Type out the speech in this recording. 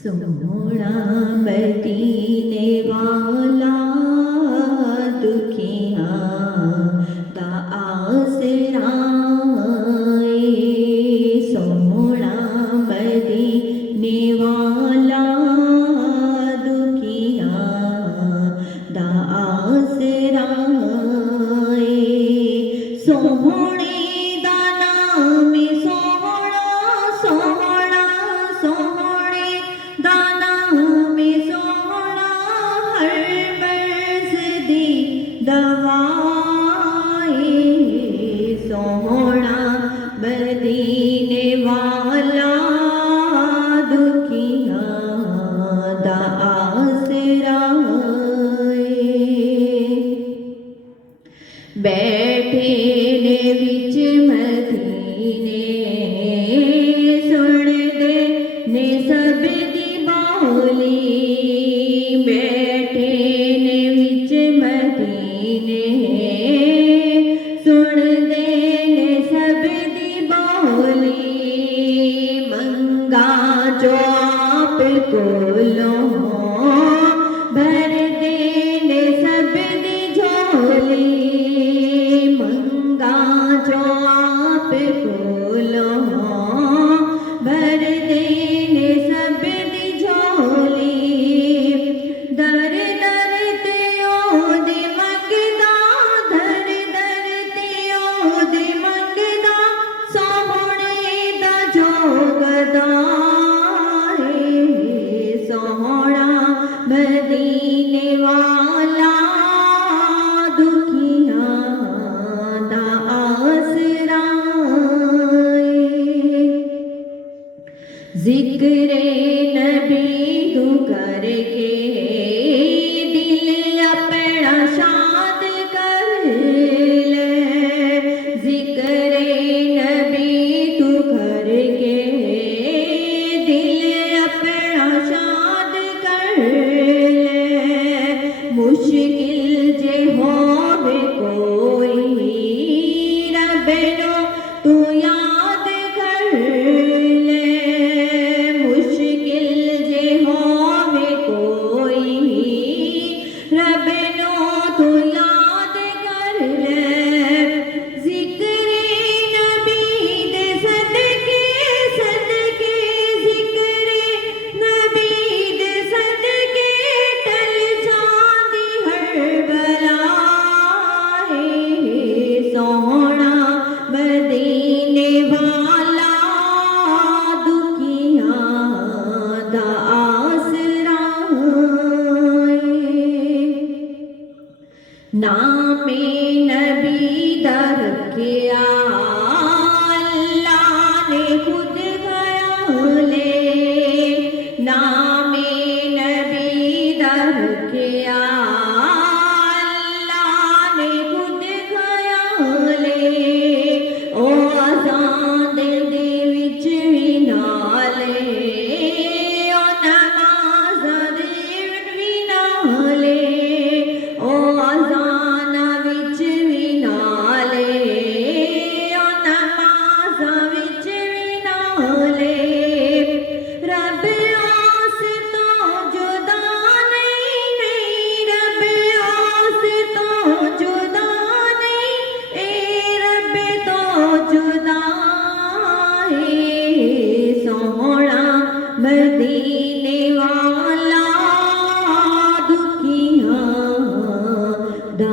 सोना मदीने वाला दुखियां दा आसरा सोना मदीने वाला दुखियां दा आसरा सोहणे दा नाम सोहणा सोहणा सोहणे दा नाम सोहणा हर मर्ज़ दी दवाए सोहणा मदीने वाला दुखियां दा आसरा बैठे ने विच मदीने सुनदे ने सब दी बोली बैठे ने विच मदीने सुनदे ने सब दी बोली मंगा जो आप कोलों भर दे ने सब दी झोली जो आप कोलों भर देने सब दी झोली दर दर तेओ दे मंगदा दर दर तेओ दे मंगदा सोहणे दा जोगदा सोहणा मदीने वाला दुखियां दा आसरा ज़िक्रे नबी तू करके दिल अपना शाद कर ले ज़िक्रे नबी तू करके दिल अपना शाद कर ले मुश्किल जे होवे कोई रब्बेनो तू याद कर ले मुश्किल जे होवे कोई रब्बेनो तू याद कर ले ज़िक्रे नबी दे सदके सदके ज़िक्रे नबी दे सदके टल जांदी हर बलाए सोहणा मदीने वाला दुखियां दा आसरा नामे नबी दा रखिया अल्लाह ने खुद खयाले नामे नबी दा रखिया अल्लाह ने खुद खयाले ओ अज़ान दे विच भी नाले ओ नमाज़ दे भी नाले ओ अज़ान विच भी नाले ओ नमाज़ विच भी नाले रब आस तो जुदा नहीं नहीं रब आस तो जुदा नहीं ए रब तो जुदा सोहणा मदीने वाला दुखियां दा